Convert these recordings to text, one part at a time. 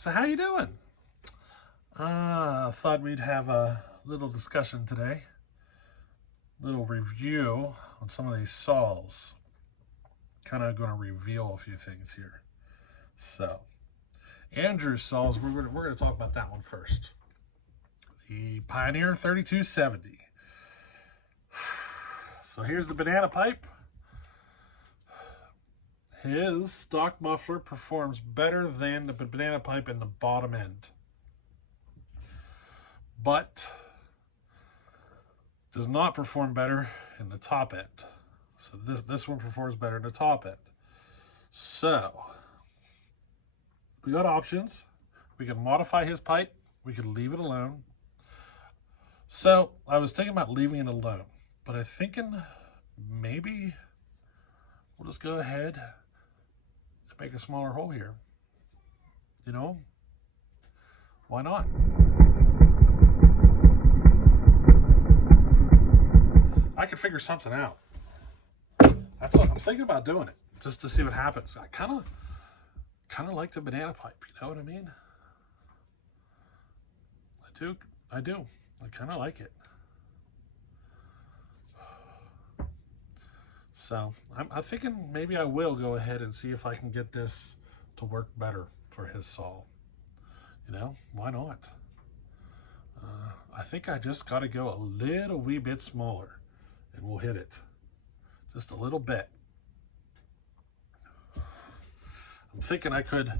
So how you doing? I thought we'd have a little discussion today. Little review on some of these saws. Kind of going to reveal a few things here. So, Andrew's saws, we're going to talk about that one first. The Pioneer 3270. So here's the banana pipe. His stock muffler performs better than the banana pipe in the bottom end, but does not perform better in the top end. So this one performs better in the top end. So we got options. We can modify his pipe. We could leave it alone. So I was thinking about leaving it alone, but I'm thinking maybe we'll just go ahead and make a smaller hole here. You know, why not? I could figure something out. That's what I'm thinking about doing it, just to see what happens. I kind of like the banana pipe. You know what I mean? I do. I kind of like it. So I'm thinking maybe I will go ahead and see if I can get this to work better for his saw. You know, why not? I think I just got to go a little wee bit smaller and we'll hit it. Just a little bit. I'm thinking I could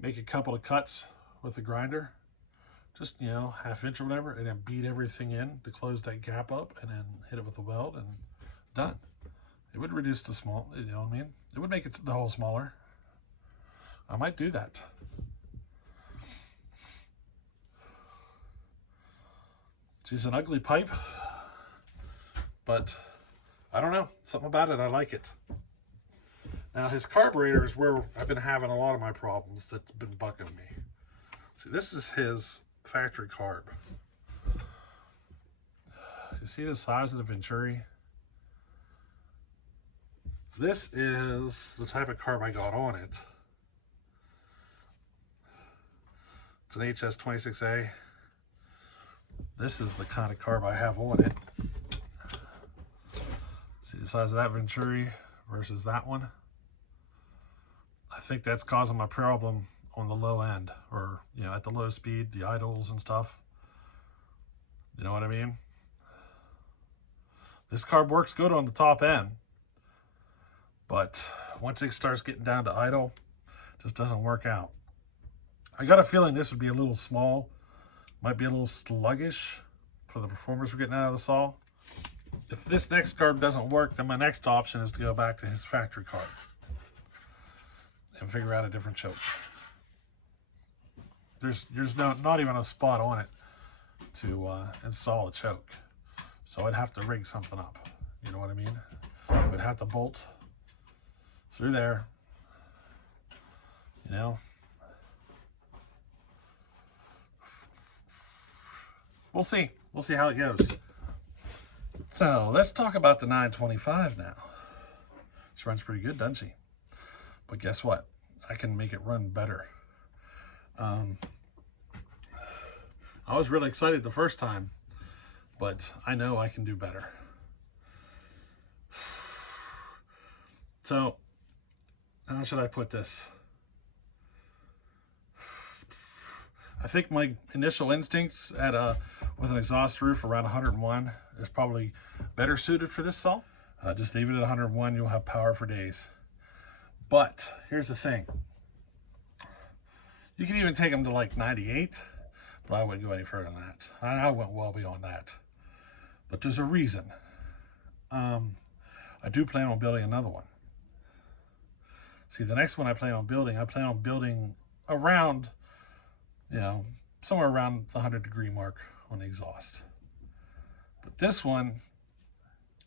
make a couple of cuts with the grinder. Just, you know, ½ inch or whatever, and then beat everything in to close that gap up and then hit it with a weld and done. It would reduce the small, you know what I mean? It would make it the hole smaller. I might do that. It's an ugly pipe, but I don't know, something about it, I like it. Now his carburetor is where I've been having a lot of my problems that's been bugging me. See, this is his factory carb. You see the size of the Venturi? This is the type of carb I got on it. It's an HS26A. This is the kind of carb I have on it. See the size of that Venturi versus that one? I think that's causing my problem on the low end, or, you know, at the low speed, the idles and stuff. You know what I mean? This carb works good on the top end, but once it starts getting down to idle, it just doesn't work out. I got a feeling this would be a little small, might be a little sluggish for the performance we're getting out of the saw. If this next carb doesn't work, then my next option is to go back to his factory carb and figure out a different choke. There's not even a spot on it to install a choke, so I'd have to rig something up. You know what I mean? I would have to bolt through there. You know, we'll see. We'll see how it goes. So let's talk about the 925 now. She runs pretty good, doesn't she? But guess what? I can make it run better. I was really excited the first time, but I know I can do better. So, how should I put this? I think my initial instincts with an exhaust roof around 101 is probably better suited for this saw. Just leave it at 101, you'll have power for days. But here's the thing. You can even take them to like 98, but I wouldn't go any further than that. I went well beyond that. But there's a reason. I do plan on building another one. See, the next one I plan on building around, you know, somewhere around the 100-degree mark on the exhaust. But this one,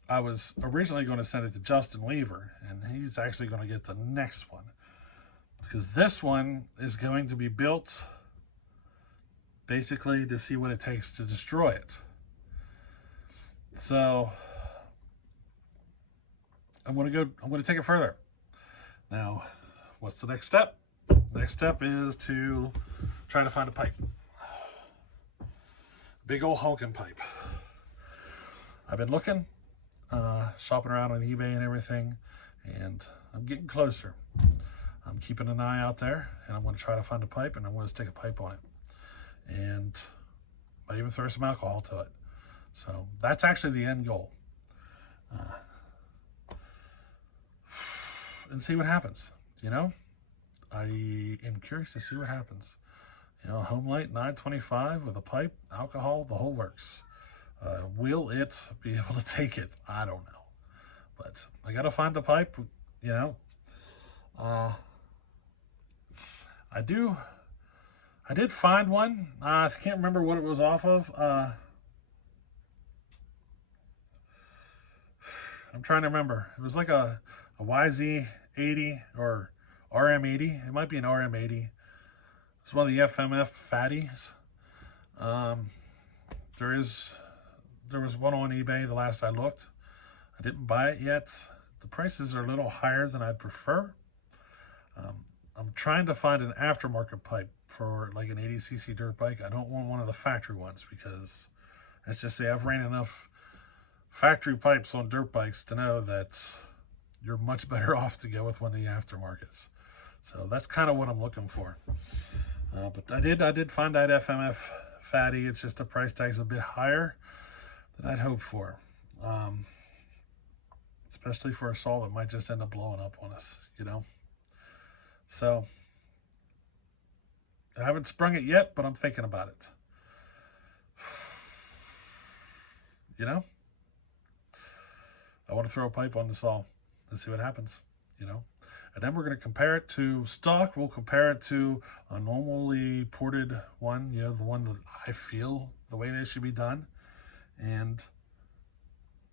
I was originally going to send it to Justin Weaver, and he's actually going to get the next one. Because this one is going to be built basically to see what it takes to destroy it. So I'm going to take it further. Now, what's the next step? next step is to try to find a pipe. Big old honking pipe. I've been looking, shopping around on eBay and everything, and I'm getting closer. I'm keeping an eye out there, and I'm going to try to find a pipe, and I'm going to stick a pipe on it. And might even throw some alcohol to it. So that's actually the end goal. And see what happens, you know? I am curious to see what happens. You know, Homelite 925 with a pipe, alcohol, the whole works. Will it be able to take it? I don't know. But I got to find the pipe, you know. I did find one. I can't remember what it was off of. I'm trying to remember. It was like a YZ80 or RM80. It might be an RM80. It's one of the FMF fatties. There was one on eBay the last I looked. I didn't buy it yet. The prices are a little higher than I'd prefer. I'm trying to find an aftermarket pipe for like an 80cc dirt bike. I don't want one of the factory ones because, let's just say, I've ran enough factory pipes on dirt bikes to know that you're much better off to go with one of the aftermarkets. So that's kind of what I'm looking for. But I did find that FMF fatty. It's just the price tag's a bit higher than I'd hoped for. Especially for a saw that might just end up blowing up on us, you know. So I haven't sprung it yet, but I'm thinking about it. You know, I want to throw a pipe on the saw and see what happens, you know. And then we're going to compare it to stock. We'll compare it to a normally ported one, you know, the one that I feel the way they should be done. And,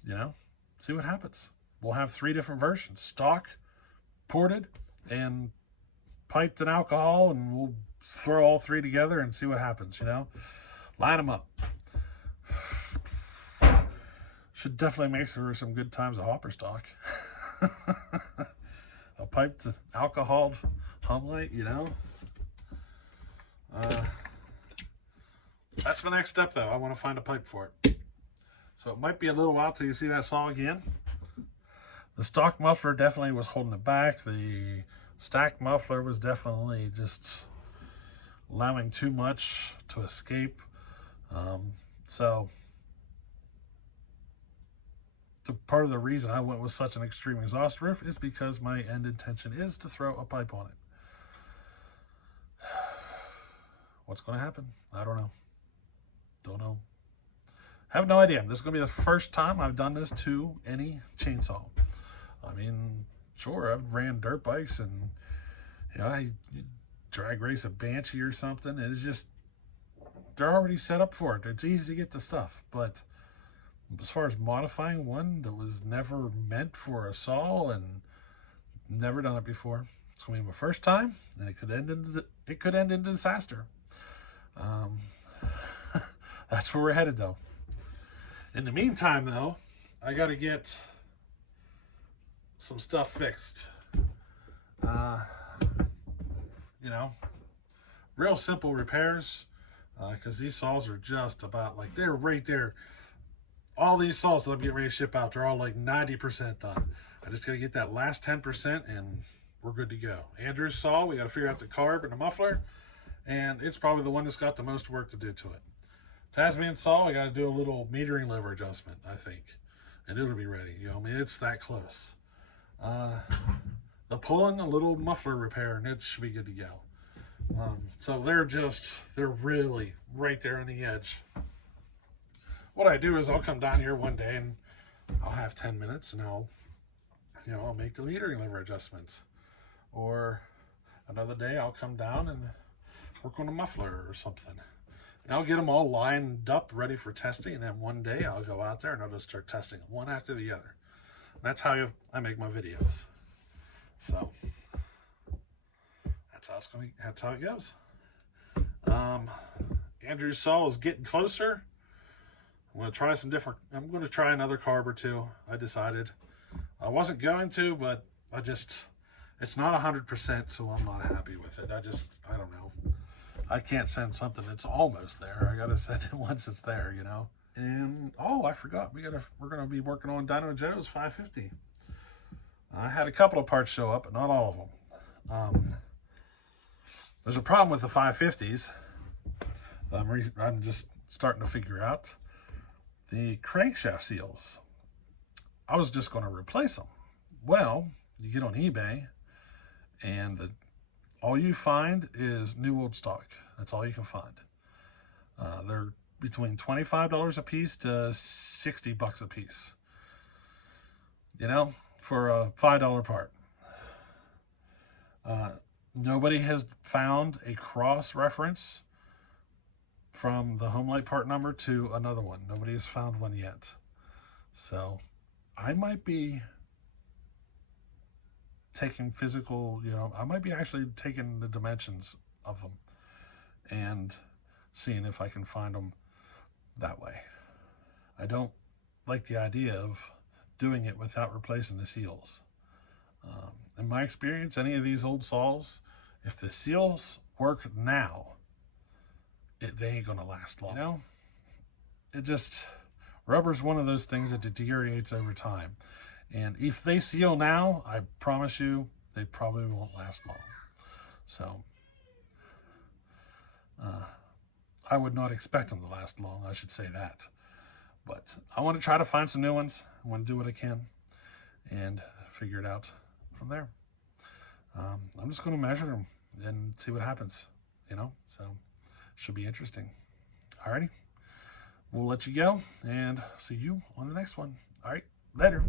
you know, see what happens. We'll have 3 different versions: stock, ported, and piped in alcohol, and we'll throw all 3 together and see what happens, you know. Line them up. Should definitely make for some good times of hopper stock. A piped alcohol Homelite, you know. That's my next step, though. I want to find a pipe for it. So it might be a little while till you see that saw again. The stock muffler definitely was holding it back. The stack muffler was definitely just allowing too much to escape. So part of the reason I went with such an extreme exhaust roof is because my end intention is to throw a pipe on it. What's going to happen? I don't know. Don't know. Have no idea. This is going to be the first time I've done this to any chainsaw. I mean, sure, I've ran dirt bikes and, you know, I drag race a Banshee or something. And it's just, they're already set up for it. It's easy to get the stuff. But as far as modifying one that was never meant for a saw and never done it before, it's going to be my first time, and it could end in disaster. That's where we're headed, though. In the meantime, though, I got to get some stuff fixed. You know, real simple repairs, because these saws are just about like, they're right there. All these saws that I'm getting ready to ship out, they're all like 90% done. I just got to get that last 10% and we're good to go. Andrew's saw, we got to figure out the carb and the muffler, and it's probably the one that's got the most work to do to it. Tasman saw, I got to do a little metering lever adjustment, I think, and it'll be ready. You know, I mean, it's that close. The pulling, a little muffler repair, and it should be good to go. So they're really right there on the edge. What I do is I'll come down here one day and I'll have 10 minutes and I'll make the metering lever adjustments. Or another day I'll come down and work on a muffler or something. And I'll get them all lined up, ready for testing. And then one day I'll go out there and I'll just start testing them one after the other. And that's how I make my videos. So that's how it goes. Andrew's saw is getting closer. I'm going to try another carb or two. I decided I wasn't going to, but It's not 100%, so I'm not happy with it. I don't know. I can't send something that's almost there. I gotta send it once it's there, you know. And oh, I forgot. We're gonna be working on Dino Joe's 550. I had a couple of parts show up, but not all of them. There's a problem with the 550s. I'm just starting to figure out. The crankshaft seals. I was just going to replace them. Well, you get on eBay, and all you find is new old stock. That's all you can find. They're between $25 a piece to $60 a piece. You know, for a $5 part. Nobody has found a cross reference from the Homelite part number to another one. Nobody has found one yet. So I might be taking physical, you know, I might be actually taking the dimensions of them and seeing if I can find them that way. I don't like the idea of doing it without replacing the seals. In my experience, any of these old saws, if the seals work now, they ain't gonna last long. You know, rubber's one of those things that deteriorates over time. And if they seal now, I promise you, they probably won't last long. So, I would not expect them to last long, I should say that. But I want to try to find some new ones. I want to do what I can and figure it out from there. I'm just going to measure them and see what happens, you know, so should be interesting. Alrighty, we'll let you go and see you on the next one. All right, later.